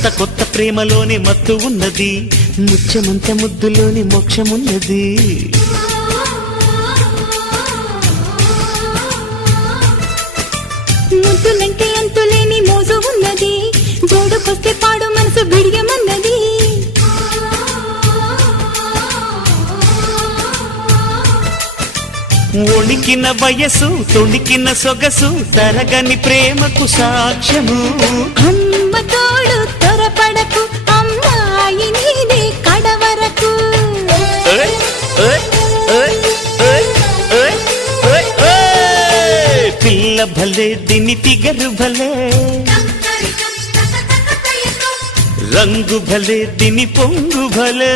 కొత్త కొత్త ప్రేమలోనే మత్తు ఉన్నది, ముత్యమంత ముద్దులోని మోక్షమున్నది. ముద్దులంటే అంతులేని మోజు ఉన్నది, జోడుకొస్తే పాడు మనసు బిడియమన్నది. ఒణికిన వయసు తొణికిన సొగసు తరగని ప్రేమకు సాక్ష్యము. అమ్మ తోడు త్వరపడకు, అమ్మాయి నీదే కడవరకు. పిల్ల భలే దిని తిగరు భలే, రంగు భలే దిని పొంగు భలే.